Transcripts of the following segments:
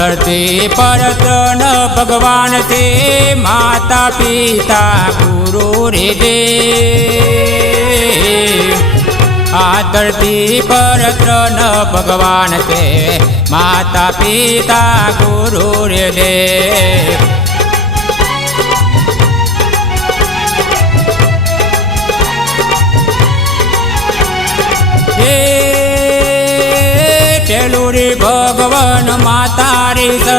धरती पर त्रण भगवान थे, माता पिता गुरु रे देव। आ धरती पर त्रण भगवान थे, माता पिता गुरु रे देव। पेलू रे भगवान माता रे स,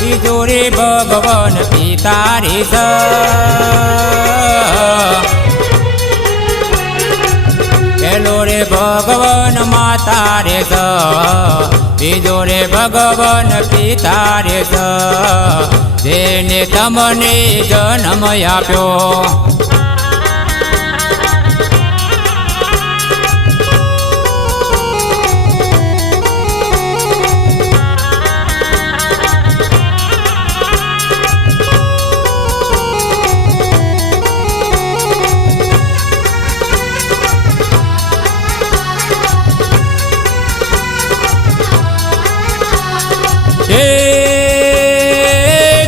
तीजो रे भगवान पिता रे स। पेलो रे भगवान माता रे स, तीजो रे भगवान पिता रे स। जेने तमने जन्म आप्यो,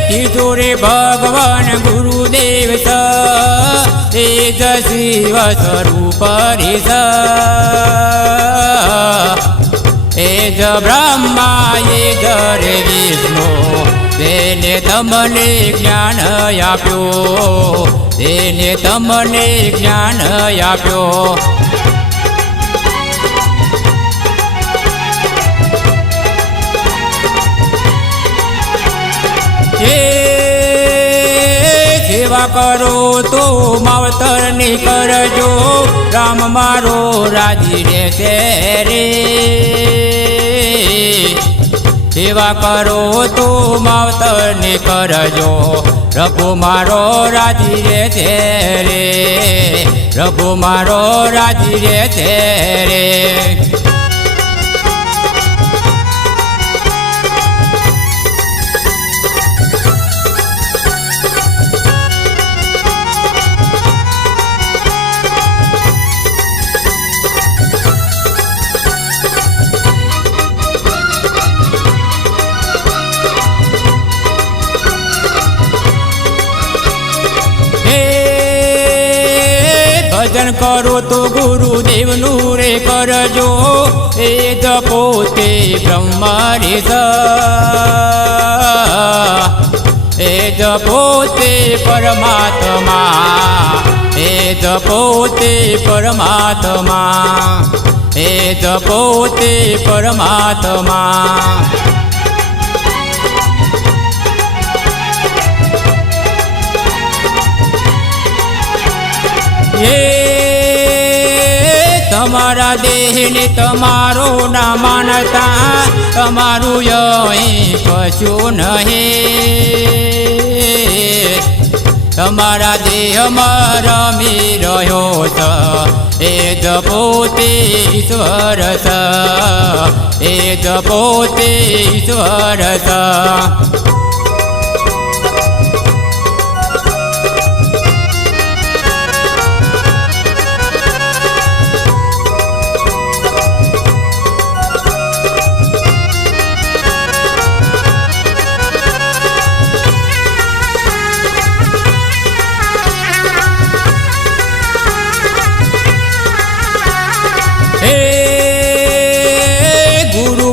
तीजो रे भगवान गुरुदेव स, तेज शिव स्वरूप रे स। एज ब्रह्मा एज रे विष्णु, तेने तमने ज्ञान आप्यो, तेने तमने ज्ञान आप्यो। सेवा करो तो मावतर ने करजो, राम मारो राजी रहते रे। सेवा करो तो मावतर ने करजो, प्रभु मारो राजी रहते रे, प्रभु मारो राजी रहते रे। भजन करो तो गुरुदेव रे करजो, ए जपोते ब्रह्म रे स। ए जपोते परमात्मा, ए जपोते परमात्मा, ए जपोते परमात्मा। ये तमारा देह ने तमारो ना मानता, तमारू यही कछु नहीं। तमारा देह में रमी रह्यो छ, ए जपोते ईश्वर स, ए जपोते ईश्वर स।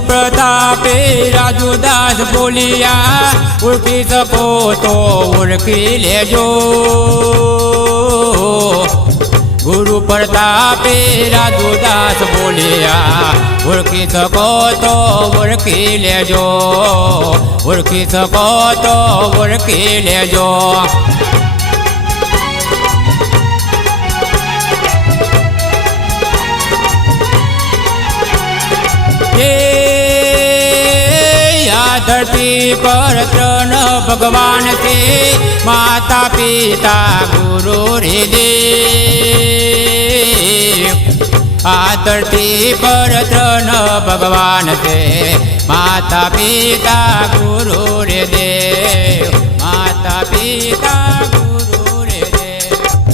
प्रतापे राजुदास बोलिया, उड़की सको तो उड़की लेजो। गुरु प्रतापे राजुदास बोलिया, उड़की सको तो उड़की लेजो, उड़की सको तो उड़की लेजो। धरती पर त्रण भगवान थे, माता पिता गुरु रे देव। आ धरती पर त्रण भगवान थे, माता पिता गुरु रे देव, माता पिता